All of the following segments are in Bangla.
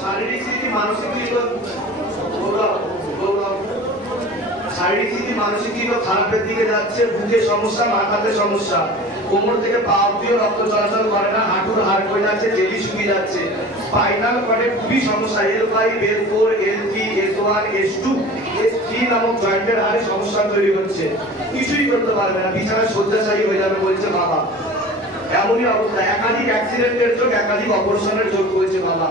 শারীরিক স্থিতি মানসিক স্থিতি খারাপের দিকে যাচ্ছে। বুঝে সমস্যা, মাথাতে সমস্যা, কোমর থেকে পা অব্দিও রক্ত চলাচল করে না, হাঁটুর হাড় হয়ে যাচ্ছে, জেলি শুকিয়ে যাচ্ছে, স্পাইনাল কর্ডে খুবই সমস্যা, L5, L4, L3, S1, S2, S3 নামক জয়েন্টের হাড়ে সমস্যা তৈরি হচ্ছে, কিছুই করতে পারবে না, বিছানায় শয্যাশায়ী হয়ে যাবে বলছে বাবা। এমনই অবস্থা, একাধিক অ্যাক্সিডেন্টের যোগ, একাধিক অপারেশনের যোগ বলছে বাবা।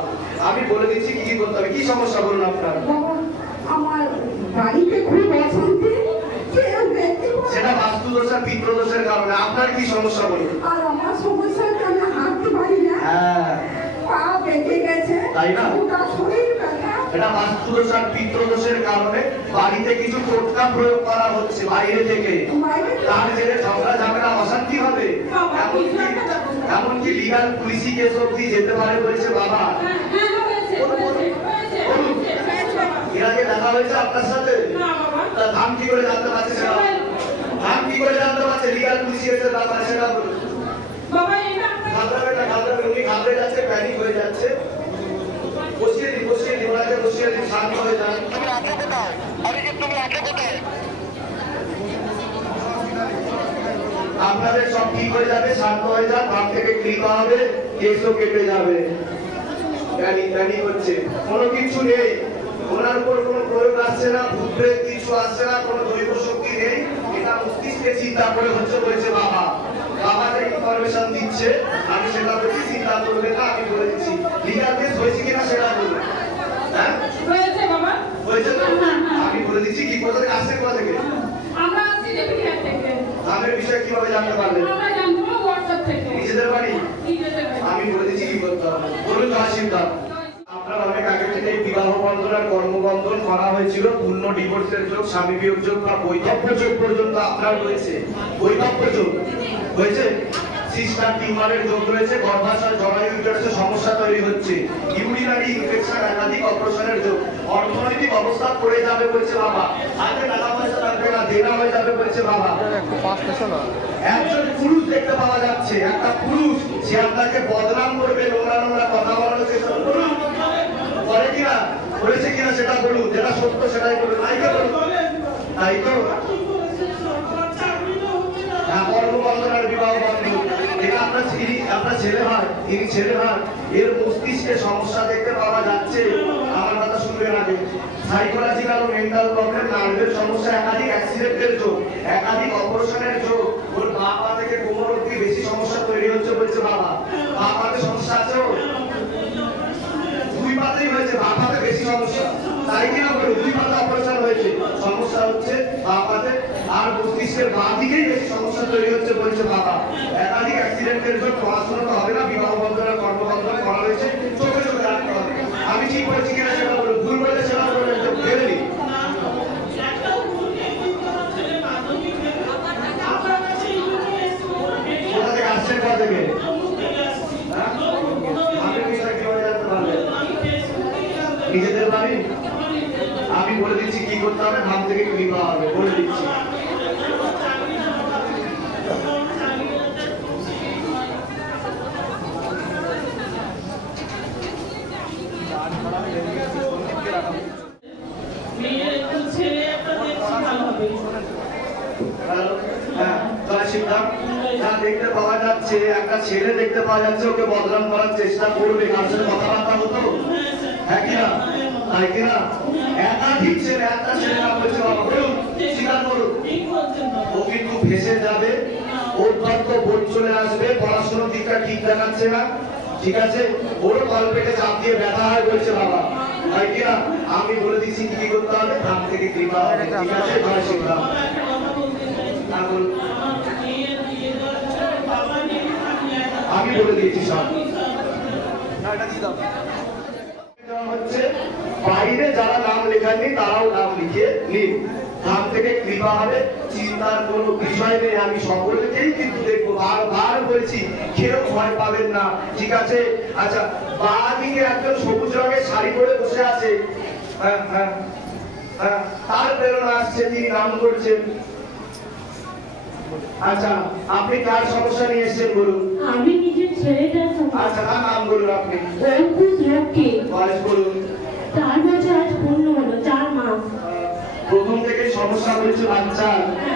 আমি বলে দিচ্ছি কি কি করতে হবে। কি সমস্যা বলুন আপনার? আমার বাড়িতে খুব অশান্তি, সেটা বাস্তু দোষ আর পিতৃ দোষের কারণে। আপনার কি সমস্যা বলুন? আর আমার সমস্যা আমি হাঁটতে পারি না, পা বেঁকে গেছে, তাই না? গোটা শরীর ব্যথা। এটা বাস্তু দোষ আর পিতৃ দোষের কারণে বাড়িতে কিছু টোটকা প্রয়োগ করা হচ্ছে বাইরে থেকে, তার জেরে ঝগড়া ঝামেলা অশান্তি হবে, এমনকি লিগাল পুলিশি কেস অব্দি যেতে পারে বলছে বাবা। এর আগে দেখা হয়েছে আপনার সাথে? ধাম কি করে জানতে পারছে সেটা? ধাম কি করে জানতে পারছে লিগাল পুলিশি কেসের ব্যাপারে সেটা বলুন। উনি ঘাবড়ে যাচ্ছে, প্যানিক হয়ে যাচ্ছে। বসিয়ে দিন, ওনাকে বসিয়ে দিন, শান্ত হয়ে যান। আপনাদের সব ঠিক হয়ে যাবে, শান্ত হয়ে যান, ধাম থেকে কৃপা হবে, কেসও কেটে যাবে। প্যানিক হচ্ছে, কোনো কিছু নেই, ওনার উপর কোনো প্রয়োগ আসছে না, ভূতপ্রেত কিছু আসছে না, কোনো দৈব শক্তি নেই, এটা মস্তিষ্কে চিন্তা করে হচ্ছে বলছে বাবা। বাবা যে ইনফরমেশন দিচ্ছে আমি সেটা বলছি, চিন্তা করবে না, আমি বলে দিচ্ছি। লিগাল কেস হয়েছে কিনা সেটা বলুন। হ্যাঁ হয়েছে বাবা, হয়েছে তো? আমি বলে দিচ্ছি। কি কোথা থেকে আসছে, কোথা থেকে? আমরা আসছি ডেপুটি থেকে। ধামের বিষয়ে কিভাবে জানতে পারলেন? আমরা জানতে পারলাম হোয়াটসঅ্যাপ থেকে। নিজেদের বাড়ি? আমি বলে দিচ্ছি কি করতে হবে। বলুন জয় শিবদার। আপনার অনেক আগে থেকে বিবাহ বন্ধন আর কর্মবন্ধন করা হয়েছিল, পূর্ণ ডিভোর্সের যোগ, স্বামী বিয়োগ যোগ বা বৈধব্য যোগ পর্যন্ত আপনার রয়েছে। বৈধব্য যোগ হয়েছে, সিস্টার টিউমারের যোগ রয়েছে, গর্ভাশয় জরায়ু ইউটেরাসে সমস্যা তৈরি হচ্ছে, ইউরিনারি ইনফেকশন, একাধিক অপারেশনের যোগ, অর্থনৈতিক অবস্থা পড়ে যাবে বলছে বাবা, হাতে টাকা পয়সা থাকবে না, দেনা হয়ে যাবে বলছে বাবা। একজন পুরুষ দেখতে পাওয়া যাচ্ছে, একটা পুরুষ, সে আপনাকে বদনাম করবে, নোংরা নোংরা কথা বলার চেষ্টা করুন, করে কিনা, করেছে কিনা সেটা বলুন, যেটা সত্য সেটাই বলুন। তাই তো কর্মবন্ধন আর বিবাহ বন্ধন, এটা আপনার ছেলে হয়, ইনি ছেলে হয়, এর মস্তিষ্কে সমস্যা দেখতে পাওয়া যাচ্ছে। আমার কথা শুনবেন আগে। সাইকোলজিক্যাল ও মেন্টাল প্রবলেম, নার্ভের সমস্যা, একাধিক অ্যাক্সিডেন্টের যোগ, একাধিক অপারেশনের যোগ, ওর পা থেকে কোমর অবধি বেশি সমস্যা তৈরি হচ্ছে বলছে বাবা। পাতে সমস্যা আছে, দুই পাতেই হয়েছে, পাতে বেশি সমস্যা, তাই কিনা বলে দুই পাতে অপারেশন হয়েছে, সমস্যা হচ্ছে পাতে, আর মস্তিষ্কের বাঁ দিকেই বেশি সমস্যা তৈরি হচ্ছে বলছে বাবা। একাধিক অ্যাক্সিডেন্টের জন্য পড়াশোনা তো হবে না, বিবাহ বন্ধন আর কর্মবন্ধন করা হয়েছে, চোখে চোখে রাখতে হবে। আমি ঠিক বলেছি কিনা সেটা বলুন, ভুল বলে সেটা বলুন, ফেলে দিই। কোথা থেকে আসছেন, কোথা থেকে? নিজেদের বাড়ি? আমি বলে দিচ্ছি কি করতে হবে, ধাম থেকে কৃপা হবে, বলে দিচ্ছি। দেখতে পাওয়া যাচ্ছে, একটা ছেলে দেখতে পাওয়া যাচ্ছে, ওকে বদনাম করার চেষ্টা করবে, কার সাথে কথাবার্তা হতো, হ্যাঁ কিনা, তাই কিনা? একাধিক ছেলে, একটা ছেলে না বলছে বাবা, বলুন, স্বীকার করুন। ও কিন্তু ভেসে যাবে, ওর তো বোর্ড চলে আসবে, পড়াশোনার দিকটা ঠিক দেখাচ্ছে না, ঠিক আছে, ওর তলপেটে চাপ দিয়ে ব্যথা হয় বলছে বাবা, তাই কিনা? আমি বলে দিচ্ছি কি করতে হবে, ধাম থেকে কৃপা হবে, ঠিক আছে, জয় শ্রীরাম। আমি বলে দিয়েছি সব হচ্ছে, বাইরে যারা নাম লেখাননি তারাও নাম লিখে নিন, ধাম থেকে কৃপা হবে, চিন্তার কোনো বিষয় নেই। আমি সকলকেই কিন্তু দেখবো, বারবার বলছি, কেউ ভয় পাবেন না, ঠিক আছে? আচ্ছা, বাঁ দিকে একজন সবুজ রঙের শাড়ি পরে বসে আছে, হ্যাঁ হ্যাঁ হ্যাঁ, তার প্রেরণা আসছে, তিনি নাম করছেন। আচ্ছা, আপনি কার সমস্যা নিয়ে এসেছেন বলুন? আমি নিজের ছেলেটার আচ্ছা, তার নাম বলুন আপনি। অঙ্কুশ রক্ষী। বয়স বলুন। 4 বছর আজ পূর্ণ হলো, 4 মাস। প্রথম থেকে সমস্যা হয়েছে বাচ্চা,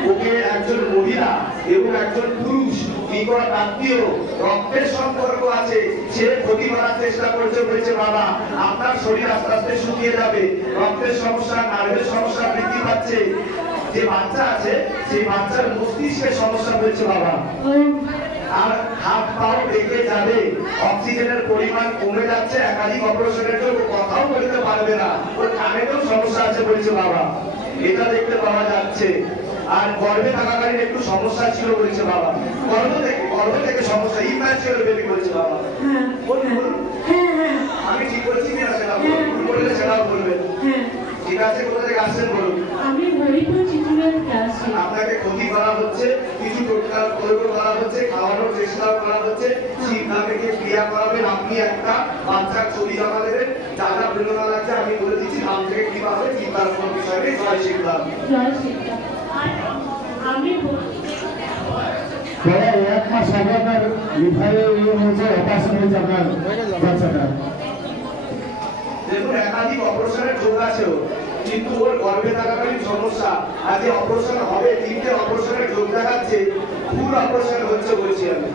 ওকে একজন মহিলা এবং একজন পুরুষ নিকট আত্মীয় রক্তের সম্পর্ক আছে, সে ক্ষতি করার চেষ্টা করছে। বলছে বাবা আপনার শরীর আস্তে আস্তে শুকিয়ে যাবে, রক্তের সমস্যা, নার্ভের সমস্যা বৃদ্ধি পাচ্ছে। যে বাচ্চা আছে সেই বাচ্চার মস্তিষ্কের সমস্যা হয়েছে বাবা, আর হাত পাও বেঁকে যাবে, অক্সিজেনের পরিমাণ কমে যাচ্ছে, একাধিক অপারেশনের জন্য কথাও বলতে পারবে না, ওর কানেরও সমস্যা আছে বলছে বাবা, এটা দেখতে পাওয়া যাচ্ছে। আর গর্ভে থাকাকালীন একটু সমস্যা ছিল বলছে বাবা, গর্ভ থেকে সমস্যা, ইম্যাচিওর বেবি বলছে বাবা। বলুন বলুন, আমি ঠিক বলছি কিনা সেটা বললে সেটাও বলবেন। ঠিক আছে, কোথা থেকে আসছেন বলুন? আমি হরিপুর চিত্রনাথ দাস। আপনাকে ক্ষতি করা হচ্ছে, কিছু টোটকা প্রয়োগ করা হচ্ছে, খাওয়ানোর চেষ্টাও করা হচ্ছে, শিবনাথকে ক্রিয়া করাবেন। আপনি একটা বাচ্চার ছবি জমা দেবেন, যা যা প্রেরণা লাগছে আমি বলে দিচ্ছি, নাম থেকে কি পাবে চিন্তার কোনো বিষয় নেই। জয় শিবনাথ। জয় শিবনাথ। আমি প্রায় 1 মাস আগে আপনার লিভারে হয়েছে, অপারেশন হয়েছে আপনার বাচ্চাটা। দেখুন একাধিক অপারেশনের যোগ আছে ওর, কিন্তু ওর গর্ভে থাকাকালীন সমস্যা, আজকে অপারেশন হবে, 3টে অপারেশনের যোগ দেখাচ্ছে, ফুল অপারেশন হচ্ছে বলছি আমি,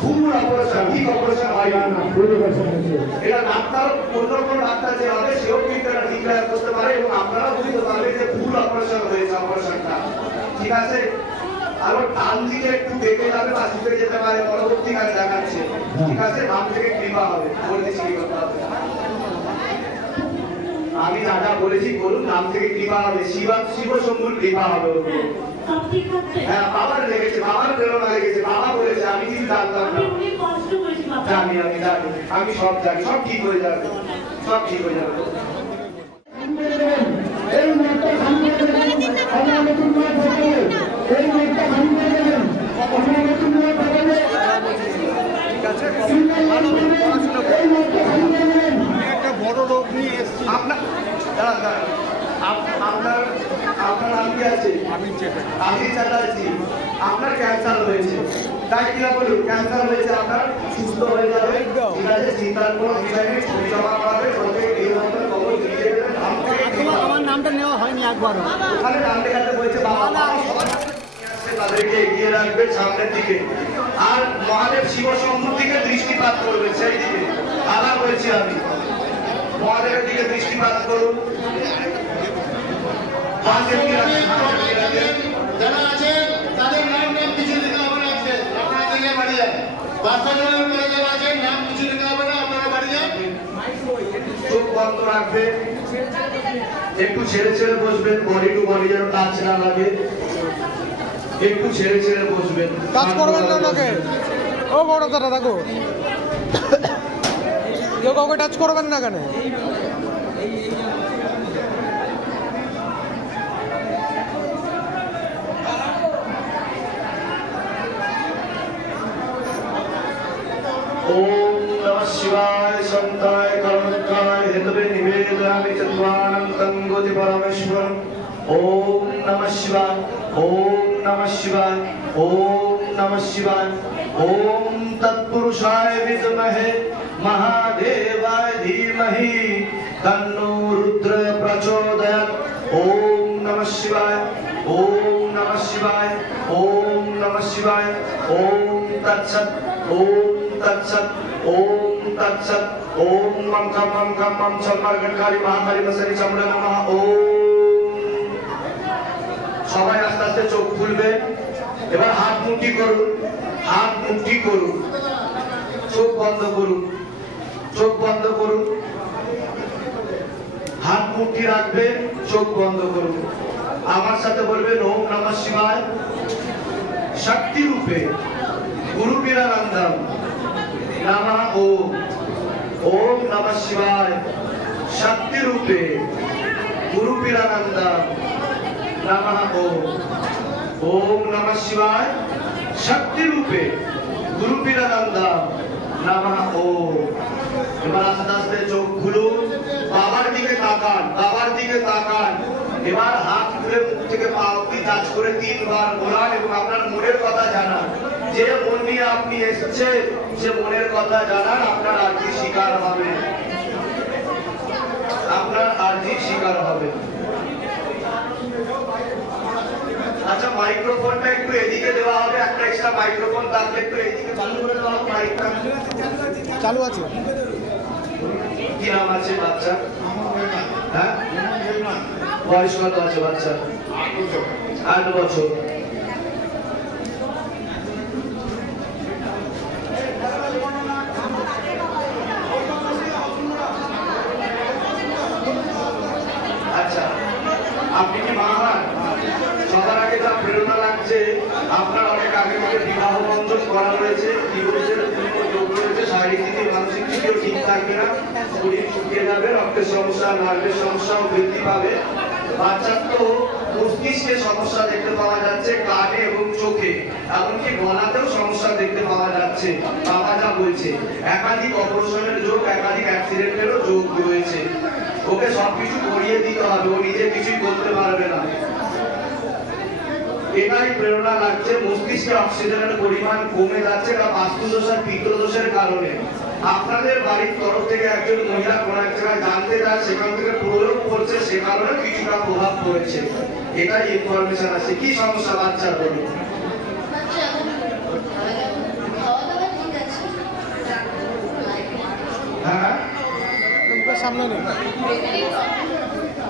ফুল অপারেশন, ঠিক অপারেশন হয় না, ফুল অপারেশন হয়েছে। এটা ডাক্তার, অন্য কোনো ডাক্তার যে হবে সেও কিন্তু এটা ডিক্লেয়ার করতে পারে এবং আপনারা বুঝতে পারবেন যে ফুল অপারেশন হয়েছে অপারেশনটা। ঠিক আছে, আর ওর ডান দিকে একটু বেঁকে যাবে বা ঝুঁকে যেতে পারে, পরবর্তী কাজ দেখাচ্ছে। ঠিক আছে, বাম থেকে কৃপা হবে, বলতেছি কি করতে হবে। আমি যা যা বলেছি বলুন, নাম থেকে কৃপা হবে, শিব শম্ভুর কৃপা হবে। সব ঠিক আছে। হ্যাঁ, বাবার লেগেছে, বাবার প্রেরণা লেগেছে, বাবা বলেছে, আমি কিছু জানতাম না। আমি অনেক কষ্ট করেছি বাবা। জানি, আমি জানি, আমি সব জানি, সব ঠিক হয়ে যাবে, সব ঠিক হয়ে যাবে। এই মাঠটা খালি করে দেবেন, আমরা নতুন মাঠ পাঠাবো। এই মাঠটা খালি করে দেবেন, আমরা নতুন মাঠ পাঠাবো। ঠিক আছে, এই মাঠটা খালি করে দেবেন। একটা বড় রোগ নিয়ে এসেছি। আপনার আপনার নাম কি আছে? আমি চ্যাটার্জি। আপনার ক্যান্সার হয়েছে, তাই কিনা বলুন, ক্যান্সার হয়েছে আপনার, সুস্থ হয়ে যাবে। ঠিক আছে, চিন্তার কোনো বিষয় নেই, ছবি জমা করাবে, ওকে এই ধরনের খবর দিয়ে দেবেন। আমার নামটা নেওয়া হয়নি একবারও। ওখানে ডান দেখাতে বলছে বাবা, তাদেরকে এগিয়ে রাখবে সামনের দিকে, আর মহাদেব শিব শম্ভুর দিকে দৃষ্টিপাত করবে, সেই দিকে আবার বলছি আমি, মহাদেবের দিকে দৃষ্টিপাত করুন। যারা আছেন তাদের নাম কিছু দিতে হবে না, আপনারা দিকে বাড়ি যান। 500 জনের উপরে যারা আছেন নাম কিছু দিতে হবে না, আপনারা বাড়ি যান। চোখ বন্ধ রাখবে, একটু ছেড়ে ছেড়ে বসবেন, বডি টু বডি যেন টাচ না লাগে, একটু ছেড়ে ছেড়ে বসবেন। টাচ করবেন না ওনাকে, ও বড় দাদা দেখো, কেউ কাউকে টাচ করবেন না কেন? ओम नमः शिवाय शांताय कर्मकाय हेतवे निवेदयामि चत्वारंतं गोति परमेश्वरम्। ओम नमः शिवाय, ओम नमः शिवाय, ओम नमः शिवाय, ओम तत्पुरुषाय विद्महे महादेवाय धीमहि तन्नो रुद्र प्रचोदयात्। ओम नमः शिवाय, ओम नमः शिवाय, ओम नमः शिवाय, ओम तत्सत्, ओम तत्सत्, ओम तत्सत्, ओम मम खम मम चमर्गणकारी महाकाली मसरी चमड़ा नमः। ओम সবাই আস্তে আস্তে চোখ খুলবে, এবার হাত মুঠি করুন, হাত মুঠি করুন, চোখ বন্ধ করুন, চোখ বন্ধ করুন, হাত মুঠি রাখবে, চোখ বন্ধ করুন। আমার সাথে বলবেন ওম নমঃ শিবায়, শক্তি রূপে গুরু বীরানন্দম नमः। ओम नमः शिवाय, शक्ति रूपे गुरु पीरानंद नमः। ओम नमः शिवाय, शक्ति रूपे गुरु पीरानंद नमः। এবার আস্তে আস্তে চোখ খুলুন, বাবার দিকে তাকান, বাবার দিকে তাকান। এবার হাত তুলে মুখ থেকে পা অবধি টাচ করে 3 বার ঘোরান এবং আপনার মনের কথা যে মন নিয়ে আপনি এসেছেন, যে মনের কথা জানান, আপনার আর্জি শিকার হবে, আপনার আর্জি শিকার হবে। আচ্ছা, মাইক্রোফোনটা একটু এদিকে দেওয়া হবে, একটা এক্সট্রা মাইক্রোফোন থাকলে একটু এদিকে চালু করে দেওয়া হবে মাইকটা। চালু আছে। কি নাম আছে বাচ্চা? হ্যাঁ, বয়স কত আছে বাচ্চা? 8 বছর। আচ্ছা, আপনি কি মা হন? সবার আগে যা প্রেরণা লাগছে, আপনার অনেক আগে থেকে বিবাহ বন্ধন করা রয়েছে, ডিভোর্সের যোগ রয়েছে, শারীরিক স্থিতি মানসিক স্থিতিও ঠিক থাকবে না, শরীর শুকিয়ে যাবে, রক্তের সমস্যা, নার্ভের সমস্যাও বৃদ্ধি পাবে। বাচ্চার তো মস্তিষ্কে সমস্যা দেখতে পাওয়া যাচ্ছে, কানে এবং চোখে, এমনকি গলাতেও সমস্যা দেখতে পাওয়া যাচ্ছে। বাবা যা বলছে, একাধিক অপারেশনের যোগ, একাধিক অ্যাক্সিডেন্টেরও যোগ রয়েছে। ওকে সবকিছু করিয়ে দিতে হবে, ও নিজে কিছুই করতে পারবে না। এটাই প্রেরণা লাগছে। মস্তিষ্কে অক্সিজেনের পরিমাণ কমে যাচ্ছে, বা বাস্তুদোষ আর পিত্তদোষের কারণে। আপনাদের বাড়ির তরফ থেকে একজন মহিলা কোন এক জায়গায় জানতে যায়, সেখান থেকে প্রয়োগ করছে, সে কারণে কিছুটা প্রভাব পড়েছে। এটাই ইনফরমেশন আছে। কি সমস্যা বাচ্চার বলুন? হ্যাঁ, সামনে নেই।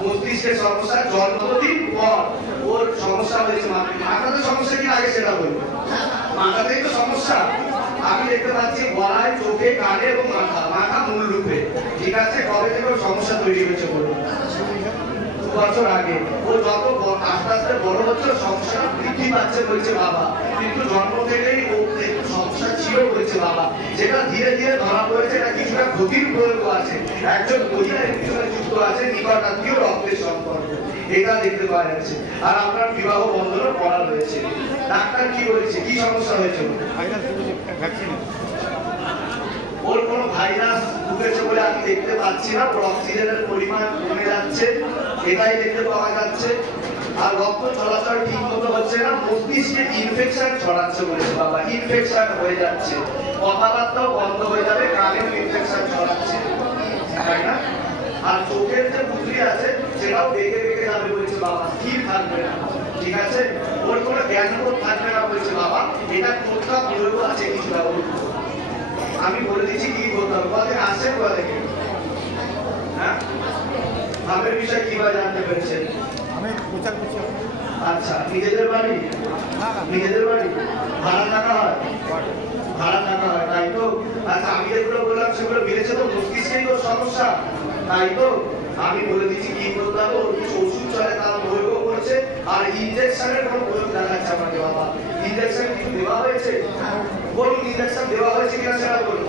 মস্তিষ্কের সমস্যা, জন্মদিন পর ওর সমস্যা হয়েছে। মাথাতে সমস্যা কি আগে সেটা বলবো। মাথাতেই তো সমস্যা। আমি দেখতে পাচ্ছি গলায়, চোখে, কানে এবং মাথা মূল রূপে। ঠিক আছে, কবে থেকে ওর সমস্যা তৈরি হয়েছে বলুন? 2 বছর আগে। ও যত আস্তে আস্তে বড় হচ্ছে, সমস্যা বৃদ্ধি পাচ্ছে বলছে বাবা, কিন্তু জন্ম থেকেই ও একটু সমস্যা ছিল বলছে বাবা, যেটা ধীরে ধীরে ধরা পড়েছে। এটা কিছুটা ক্ষতির প্রয়োগ আছে, একজন মহিলা এর পিছনে যুক্ত আছে, নিকট আত্মীয়, রক্তের সম্পর্ক, এটা দেখতে পাওয়া যাচ্ছে। আর আপনার বিবাহ বন্ধনও করা রয়েছে। ডাক্তার কি বলেছে, কি সমস্যা হয়েছে? ওর কোনো ভাইরাস ঢুকেছে বলে আমি দেখতে পাচ্ছি না, ওর অক্সিজেনের পরিমাণ কমে যাচ্ছে, এটাই দেখতে পাওয়া যাচ্ছে। আর রক্ত চলাচল ঠিক মতো হচ্ছে না, মস্তিষ্কে ইনফেকশন ছড়াচ্ছে বলেছে বাবা, ইনফেকশন হয়ে যাচ্ছে, কথাবার্তাও বন্ধ হয়ে যাবে, কানেও ইনফেকশন ছড়াচ্ছে, তাই না? আর চোখের যে পুঁতলি আছে, সেটাও বেঁকে বেঁকে যাবে বলেছে বাবা, স্থির থাকবে না। ঠিক আছে, ওর কোনো জ্ঞানবোধ থাকবে না বলেছে বাবা। এটা কোনটা প্রয়োগ আছে কিছুটা বলুন। আমি বলে দিচ্ছি কি করতে হবে। কোথা থেকে আসছে, কোথা থেকে? হ্যাঁ, ভাবের বিষয় কিভাবে জানতে পেরেছেন? আচ্ছা, নিজেদের বাড়ি? নিজেদের বাড়ি ভাড়া থাকা হয়? ভাড়া থাকা হয়, তাই তো? আচ্ছা, আমি যেগুলো বললাম সেগুলো মিলেছে তো? মস্তিষ্কেই তো সমস্যা, তাই তো? আমি বলে দিচ্ছি কি করতে হবে। ওর কিছু ওষুধ চলে, তার প্রয়োগ করেছে, আর ইনজেকশনের কোনো প্রয়োগ দেখাচ্ছে আমাকে বাবা। ইনজেকশন কিছু দেওয়া হয়েছে বলুন? ইনজেকশন দেওয়া হয়েছে কিনা সেটা বলুন।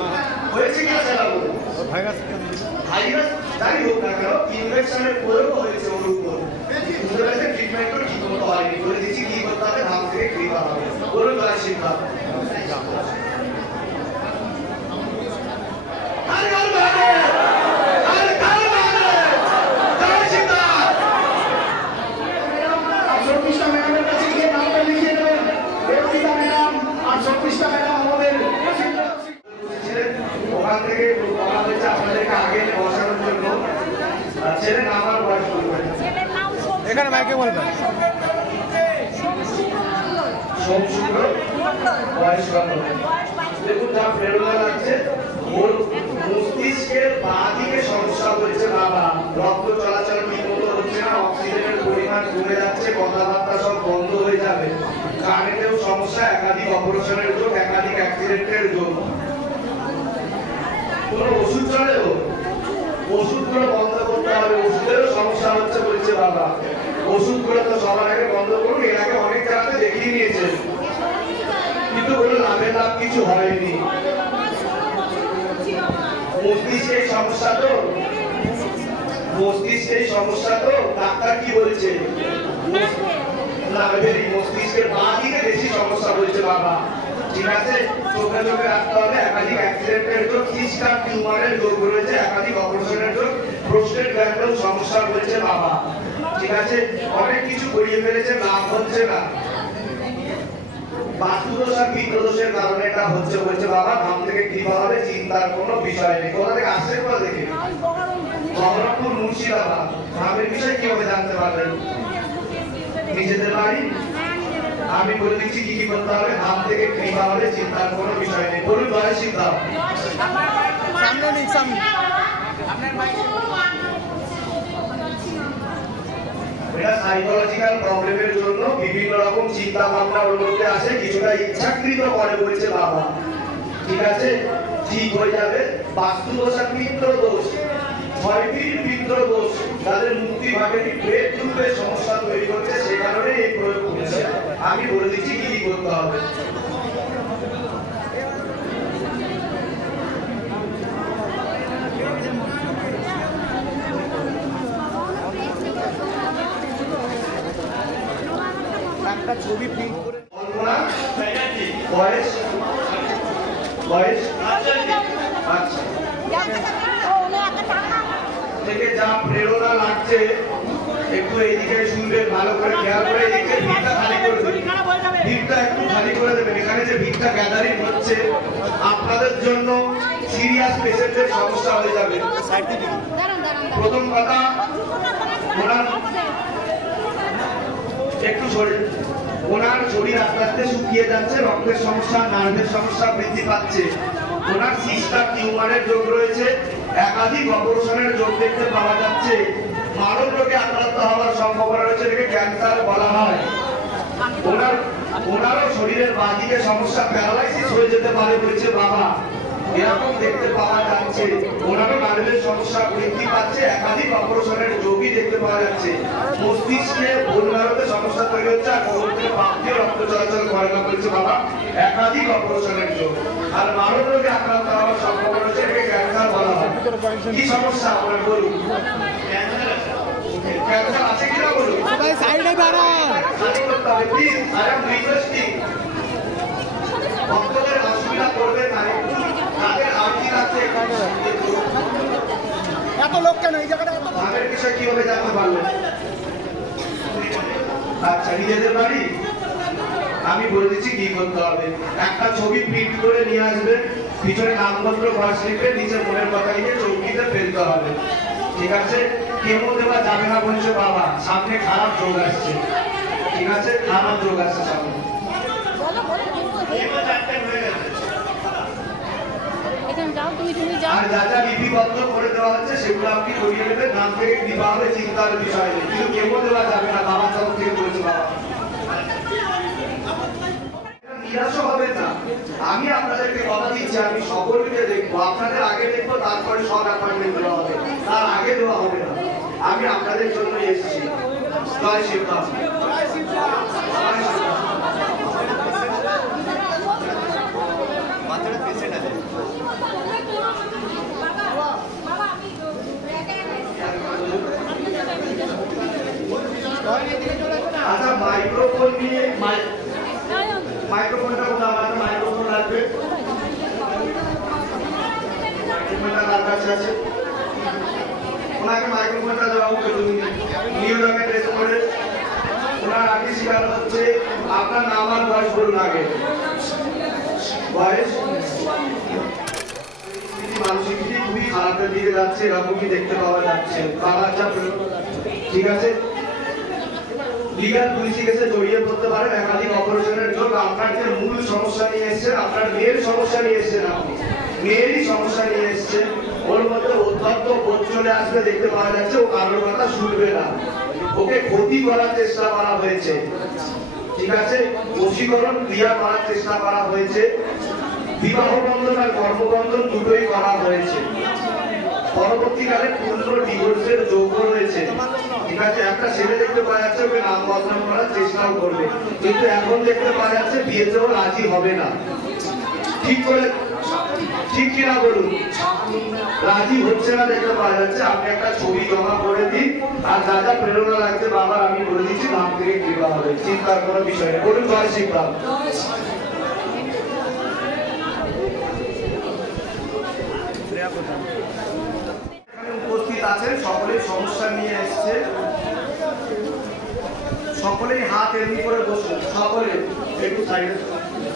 হয়েছে কিনা সেটা বলুন। ভাইরাস যাই হোক না কেন, ইনজেকশনের প্রয়োগ হয়েছে ওর উপর। বুঝতে পারছেন? ট্রিটমেন্টও ঠিক মতো হয়নি। বলে দিচ্ছি কি করতে হবে, ধাপ থেকে কৃপা হবে। বলুন জয় শিক্ষা। ওখান থেকে বলা হয়েছে আপনাদেরকে আগে বসানোর জন্য। ছেলে নাম আর বয়স বলবেন, এখানে মাইকে বলবেন। সোম শুক্র, বয়স কত? দেখুন যা প্রেরণা লাগছে, ওর মস্তিষ্কের বাঁ দিকে সমস্যা হয়েছে বাবা, রক্ত চলাচল ঠিক মতো হচ্ছে না, অক্সিজেনের পরিমাণ কমে যাচ্ছে, কথাবার্তা সব বন্ধ হয়ে যাবে, কানেতেও সমস্যা, একাধিক অপারেশনের যোগ, একাধিক অ্যাক্সিডেন্টের যোগ। কোনো ওষুধ চলে? ওষুধগুলো বন্ধ করতে হবে, ওষুধেরও সমস্যা হচ্ছে বলছে বাবা। ওষুধগুলো তো সবার আগে বন্ধ করুন। এর আগে অনেক জায়গাতে দেখিয়ে নিয়েছে, কিন্তু কোনো লাভ কিছু হয়নি। মস্তিষ্কের সমস্যা তো, মস্তিষ্কের সমস্যা তো। ডাক্তার কি বলেছে? মস্তিষ্কের বাঁ দিকে বেশি সমস্যা বলছে বাবা। ঠিক আছে, চোখে চোখে রাখতে হবে। একাধিক অ্যাক্সিডেন্টের যোগ, সিস্টার টিউমারের যোগ রয়েছে, একাধিক অপারেশনের যোগ, প্রোস্টেট গ্ল্যান্ডের সমস্যা বলছে বাবা। ঠিক আছে, অনেক কিছু করিয়ে ফেলেছে, লাভ হচ্ছে না। বাস্তুদোষ আর পিত্রদোষের কারণে এটা হচ্ছে বলছে বাবা ধাম থেকে কৃপা হবে, চিন্তার কোনো বিষয় নেই। কোথা থেকে আসছে, কোথা থেকে? বহরমপুর মুর্শিদাবাদ। ধামের বিষয়ে কিভাবে জানতে পারলেন? নিজেদের বাড়ি। আমি বলে দিচ্ছি কি কি করতে হবে। ধাম থেকে কৃপা হবে, চিন্তার কোনো বিষয় নেই। বলুন জয় শ্রীরাম। সামনে নিন, সামনে। এটা সাইকোলজিক্যাল প্রবলেমের জন্য বিভিন্ন রকম চিন্তা ভাবনা ওর মধ্যে আসে, কিছুটা ইচ্ছাকৃত করে বলছে বাবা। ঠিক আছে, ঠিক হয়ে যাবে। বাস্তুদোষ আর পিত্রদোষ, ছয়টির পিত্রদোষ তাদের মুক্তি ভাগেনি, প্রেত রূপে সমস্যা তৈরি করছে, সে কারণে এই প্রয়োগ করেছে। আমি বলে দিচ্ছি কি কি করতে হবে। একটা ছবি প্রিন্ট করে কল্পনা, বয়স বয়স আচ্ছা থেকে যা প্রেরণা লাগছে একটু এইদিকে শুনবে, ভালো করে খেয়াল করে এদিকে ভিড়টা খালি করে দেবেন, ভিড়টা একটু খালি করে দেবেন। এখানে যে ভিড়টা গ্যাদারিং হচ্ছে আপনাদের জন্য সিরিয়াস পেশেন্টের সমস্যা হয়ে যাবে। প্রথম কথা, ওনার একটু শরীর, ওনার শরীর আস্তে আস্তে শুকিয়ে যাচ্ছে, রক্তের সমস্যা, নার্ভের সমস্যা বৃদ্ধি পাচ্ছে। ওনার সিস্টার টিউমারের যোগ রয়েছে, একাধিক অপারেশনের যোগ দেখতে পাওয়া যাচ্ছে। মারণ রোগে আক্রান্ত হওয়ার সম্ভাবনা রয়েছে, এটাকে ক্যান্সার বলা হয়। ওনারও শরীরের বাঁদিকে সমস্যা, প্যারালাইসিস হয়ে যেতে পারে বলছে বাবা, এরকম দেখতে পাওয়া যাচ্ছে। ওনারও নার্ভের সমস্যা বৃদ্ধি পাচ্ছে, একাধিক অপারেশনের যোগই দেখতে পাওয়া যাচ্ছে। মস্তিষ্কে বোনগারতে সমস্যা তৈরি হচ্ছে, আর কবরতে পাপ দিয়ে রক্ত চলাচল করে না বলছে বাবা, একাধিক অপারেশনের যোগ। আর মারণ রোগে আক্রান্ত হওয়ার সম্ভাবনা রয়েছে, এটাকে ক্যান্সার বলা হয়। কি সমস্যা আপনার বলুন? ক্যান্সার আছে কিনা বলুন? সবাই সাইডে দাঁড়ান। খালি করতে হবে প্লিজ। আই এম রিকোয়েস্টিং, ভক্তদের অসুবিধা করবে না, একটু তাদের আর্থিক আছে। এত লোক কেন এই জায়গাটা? এত ভাগের বিষয় কিভাবে জানতে পারলেন? আচ্ছা, নিজেদের বাড়ি। আমি বলে দিচ্ছি কি করতে হবে। একটা ছবি প্রিন্ট করে নিয়ে আসবে, পিছনে নামপত্র ঘর লিখবে, নিচে মনের কথা লিখে চৌকিতে ফেলতে হবে। ঠিক আছে, কেমো দেওয়া যাবে না বলছে বাবা, সামনে খারাপ যোগ আসছে। ঠিক আছে, খারাপ যোগ আসছে সামনে। আর যা যা লিপিবদ্ধ করে দেওয়া হচ্ছে সেগুলো আপনি করিয়ে নেবেন। নাম থেকে কৃপা হবে, চিন্তার বিষয় নেই, কিন্তু কেমো দেওয়া যাবে না, বাবা তরফ থেকে বলছে বাবা। নিরাশ হবেন না, আমি আপনাদেরকে কথা দিচ্ছি, আমি সকলকে দেখবো, আপনাদের আগে দেখবো, তারপরে সব অ্যাপয়েন্টমেন্ট দেওয়া হবে, তার আগে দেওয়া হবে না। আমি আপনাদের জন্য এসেছি। জয় শ্রীরাম। আচ্ছা, মাইক্রোফোন নিয়ে, মাইক্রোফোনটা কোথাও, আমাদের মাইক্রোফোন রাখবে, মাইক্রোফোনটা কার কাছে আছে? ওনাকে মাইক্রোফোনটা দেওয়া হোক। নিউ রঙের ড্রেস পরে ওনার আগে শিকার হচ্ছে। আপনার নাম আর বয়স বলুন আগে। বয়স, মানসিকটি খুবই খারাপের দিকে যাচ্ছে, এরকমই দেখতে পাওয়া যাচ্ছে। বাবার চাপ, ঠিক আছে, লিগাল পুলিশি কেসে জড়িয়ে পড়তে পারেন, একাধিক অপারেশনের যোগ। আপনার যে মূল সমস্যা নিয়ে এসেছেন, আপনার মেয়ের সমস্যা নিয়ে এসেছেন, আপনি মেয়েরই সমস্যা নিয়ে এসেছেন। ওর মধ্যে অত্যন্ত বোধ চলে আসবে, দেখতে পাওয়া যাচ্ছে। ও কারোর কথা শুনবে না, ওকে ক্ষতি করার চেষ্টা করা হয়েছে। ঠিক আছে, বশীকরণ ক্রিয়া করার চেষ্টা করা হয়েছে। বিবাহ বন্ধন আর কর্মবন্ধন দুটোই করা হয়েছে। পরবর্তীকালে পূর্ণ ডিভোর্সের যোগ্য রয়েছে। ঠিক আছে, একটা ছেলে দেখতে পাওয়া যাচ্ছে, ওকে নাম বদনাম করার চেষ্টাও করবে, কিন্তু এখন দেখতে পাওয়া যাচ্ছে বিয়েতেও রাজি হবে না। ঠিক করে, ঠিক কিনা বলুন? রাজি হচ্ছে না দেখতে পাওয়া যাচ্ছে। আপনি একটা ছবি জমা করে দিন, আর যা যা প্রেরণা লাগছে বাবা আমি বলে দিচ্ছি, নাম থেকে কৃপা হবে, চিন্তার কোনো বিষয় নেই। বলুন জয় শ্রীরাম। উপস্থিত আছেন, সকলেই সমস্যা নিয়ে এসছে। সকলেই হাত এমনি করে বসুন, সকলে একটু সাইডে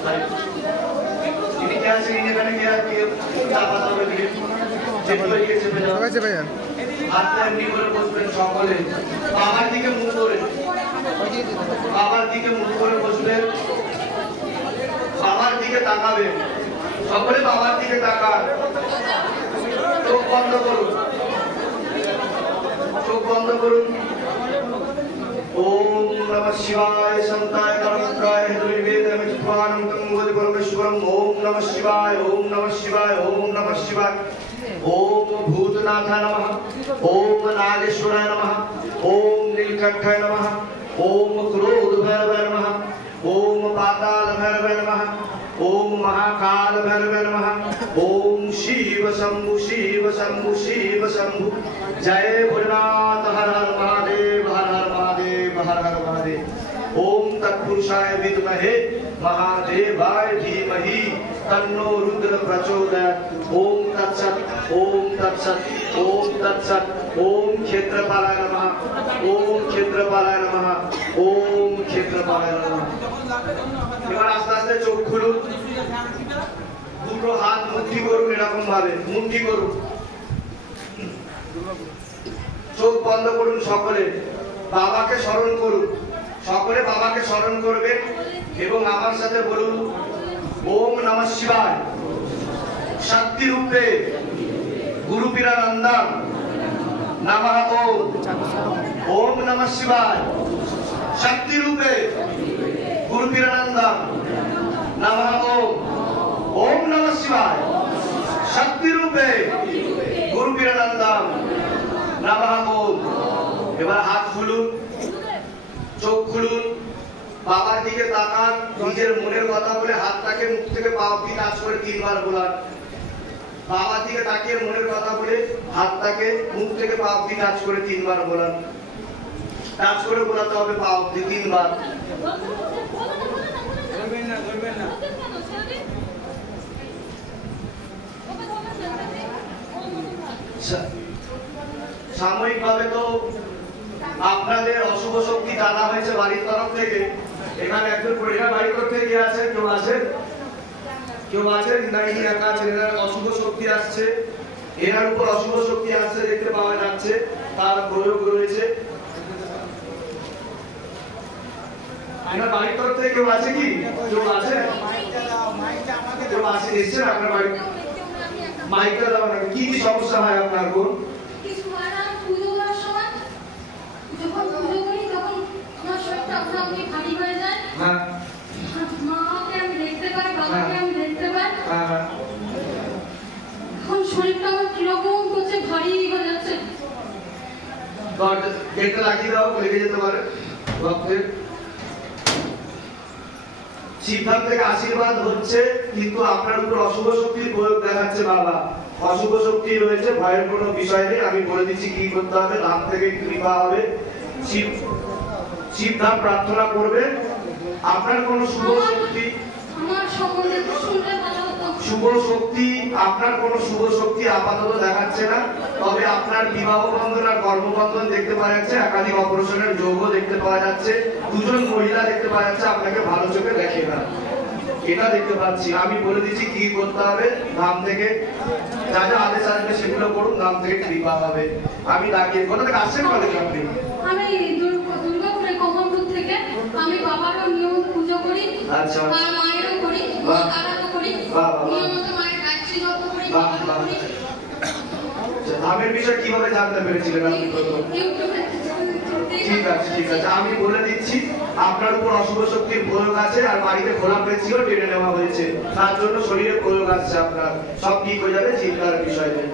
इन्हीं क्या से इन्हीं मैंने क्या क्या पता होगा कि চেপে গিয়ে চেপে যাও সবাই চেপে যান হাতটা এমনি করে বসবেন সকলে বাবার দিকে মুখ করে বাবার দিকে মুখ করে বসবেন বাবার দিকে তাকাবেন সকলে বাবার দিকে তাকান চোখ বন্ধ করুন চোখ বন্ধ করুন ओम नमः शिवाय संताय कर्मत्राय हेतुर्वेदम चित्वानं तंगोदि परमेश्वरम ओम नमः शिवाय ओम नमः शिवाय ओम नमः शिवाय ओम भूतनाथाय नमः ओम नागेश्वराय नमः ओम नीलकंठाय नमः ओम क्रोध भैरवाय नमः ओम पाताल भैरवाय नमः ओम महाकाल भैरवाय नमः ओम शिव शंभु शिव शंभु शिव शंभु जय भोलेनाथ हर हर महादेव हर हर महादेव हर हर महादेव ओम तत्पुरुषाय विद्महे महादेवाय धीमहि तन्नो रुद्र प्रचोदयात् ओम तत्सत् ओम तत्सत् ओम तत्सत् ओम क्षेत्रपालाय नमः ओम क्षेत्रपालाय नमः ओम क्षेत्रपालाय नमः এবার আস্তে আস্তে চোখ খুলুন দুটো হাত মুঠি করুন এরকম ভাবে মুঠি করুন চোখ বন্ধ করুন সকলে বাবাকে স্মরণ করুন সকলে বাবাকে স্মরণ করবেন এবং আমার সাথে বলুন ওম নমঃ শিবায় শক্তি রূপে গুরু পীরানন্দা নমঃ ওম নমঃ শিবায় শক্তি রূপে गुरु पीरानंदा नमः ओम नमः शिवाय शक्ति रूपे गुरु पीरानंदा नमः এবার হাত খুলুন চোখ খুলুন বাবার দিকে তাকান নিজের মনের কথা বলে হাতটাকে মুখ থেকে পা অবধি টাচ করে তিনবার বলান বাবার দিকে তাকিয়ে মনের কথা বলে হাতটাকে মুখ থেকে পা অবধি টাচ করে তিনবার বলান টাচ করে বলাতে হবে পা অবধি তিনবার সাময়িকভাবে তো আপনাদের অশুভ শক্তি জানা হয়েছে বাড়ির তরফ থেকে এখানে একজন পরিবার বাড়ি করতে গিয়ে আছে কেউ আছেন না ইনি একা আছেন এনার অশুভ শক্তি আসছে এনার উপর অশুভ শক্তি আসছে দেখতে পাওয়া যাচ্ছে তার প্রয়োগ রয়েছে আপনার বাড়ির তরফ থেকে কেউ আছে কি কেউ আছে কেউ আছে এসছেন আপনার বাড়ি মাইকটা দাও না কি কি সমস্যা হয় আপনার কোন হ্যাঁ শরীরটা আমার কিরকম করছে ভারী হয়ে যাচ্ছে দেখতে লাগিয়ে দাও লেগে যেতে পারে রক্তের শিবধাম থেকে আশীর্বাদ হচ্ছে কিন্তু আপনার উপর অশুভ শক্তির প্রয়োগ দেখাচ্ছে বাবা অশুভ শক্তি রয়েছে ভয়ের কোনো বিষয় নেই আমি বলে দিচ্ছি কি করতে হবে ধাম থেকে কৃপা হবে শিবধাম প্রার্থনা করবে আপনার কোনো শুভ শক্তি আমার সম্বন্ধে তো শুনলে ভালো হতো শুভ শক্তি আপনার কোনো শুভ শক্তি আপাতত দেখাচ্ছে না তবে আপনার বিবাহ বন্ধন আর কর্মবন্ধন দেখতে পাওয়া যাচ্ছে একাধিক অপারেশনের যোগও দেখতে পাওয়া যাচ্ছে দুজন মহিলা দেখতে পাওয়া যাচ্ছে আপনাকে ভালো চোখে দেখে না এটা দেখতে পাচ্ছি আমি বলে দিচ্ছি কি করতে হবে ধাম থেকে যা যা আদেশ আসবে সেগুলো করুন ধাম থেকে কৃপা হবে আমি ডাকিয়ে কোথা থেকে আসছেন বলে আপনি আমি দুর্গাপুরে কমলপুর থেকে আমি বাবারও নিয়ম পুজো করি আচ্ছা আর মায়েরও করি দাদারও করি নিয়মিত মায়ের গায়ত্রী জপ করি ধামের বিষয় কিভাবে জানতে পেরেছিলেন আপনি প্রথম ঠিক আছে আমি বলে দিচ্ছি আপনার উপর অশুভ শক্তির প্রয়োগ আছে আর বাড়িতে খোলা পেয়েছিল টেনে নেওয়া হয়েছে তার জন্য শরীরে প্রয়োগ আসছে আপনার সব ঠিক হয়ে যাবে চিন্তার বিষয় নেই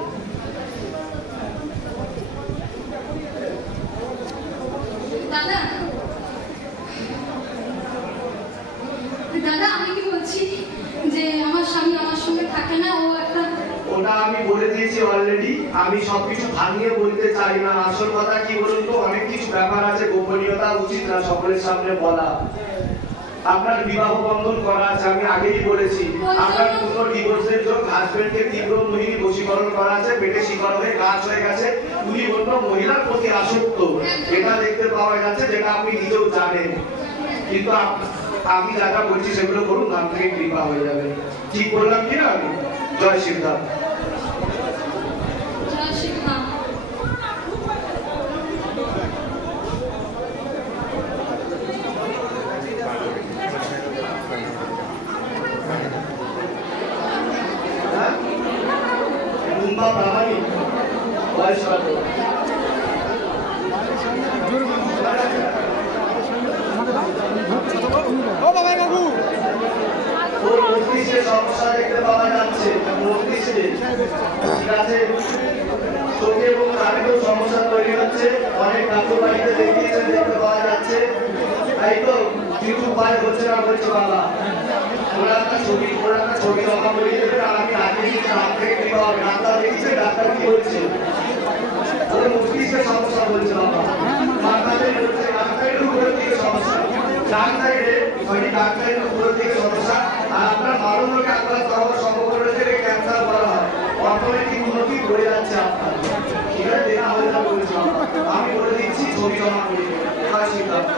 দাদা দাদা আমি কি বলছি যে আমার স্বামী আমার সঙ্গে থাকে না ও একটা ওটা আমি বলে দিয়েছি অলরেডি আমি সবকিছু ভাঙিয়ে বলতে চাই না আসল কথা কি বলুন তো অনেক কিছু ব্যাপার আছে গোপনীয়তা উচিত না সকলের সামনে বলা আপনার বিবাহ বন্ধন করা আছে আমি আগেই বলেছি আপনার পূর্ণ ডিভোর্সের জন্য হাজবেন্ডকে তীব্র মোহিনী বশীকরণ করা আছে পেটে শিকড় হয়ে গাছ হয়ে গেছে উনি অন্য মহিলার প্রতি আসক্ত এটা দেখতে পাওয়া যাচ্ছে যেটা আপনি নিজেও জানেন কিন্তু আমি যা যা বলছি সেগুলো করুন ধাম থেকে রওনা হয়ে যাবে। ঠিক বললাম কি না আমি? জয় শিবধাম। জয় শিবধাম। রুম্বা প্রামাণিক, বয়স কত? ও বাবা কাকু ওর মস্তিষ্কে সমস্যা দেখতে পাওয়া যাচ্ছে, মস্তিষ্কে ঠিক আছে, চোখে এবং কানেও সমস্যা তৈরি হচ্ছে, অনেক ডাক্তার বাড়িতে দেখিয়েছে দেখতে পাওয়া যাচ্ছে, তাই তো কিছু উপায় হচ্ছে না বলছে বাবা। ওরা একটা ছবি জমা করে দেবে, আর আমি আগে দিচ্ছি, হাত থেকে কি পাবে, ডাক্তার দেখছে, ডাক্তার কি বলছে, ওর মস্তিষ্কে সমস্যা বলছে বাবা। ডাক্তারের বলছে ডাক্তারের উপরের দিকে সমস্যা, ডাক্তারের উপরের দিকে সমস্যা, আর আপনার মানবকে আপনার সর্ব সম্ভব রয়েছে ক্যান্সার বলা হয়, অর্থনৈতিক উন্নতি করে যাচ্ছে আপনার, ঠিক আছে, দেখা হয়ে যাবে বলছি বাবা। আমি বলে দিচ্ছি ছবি জমা করে দেবে, সিদ্ধান্ত।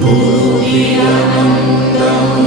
Guru Viranandam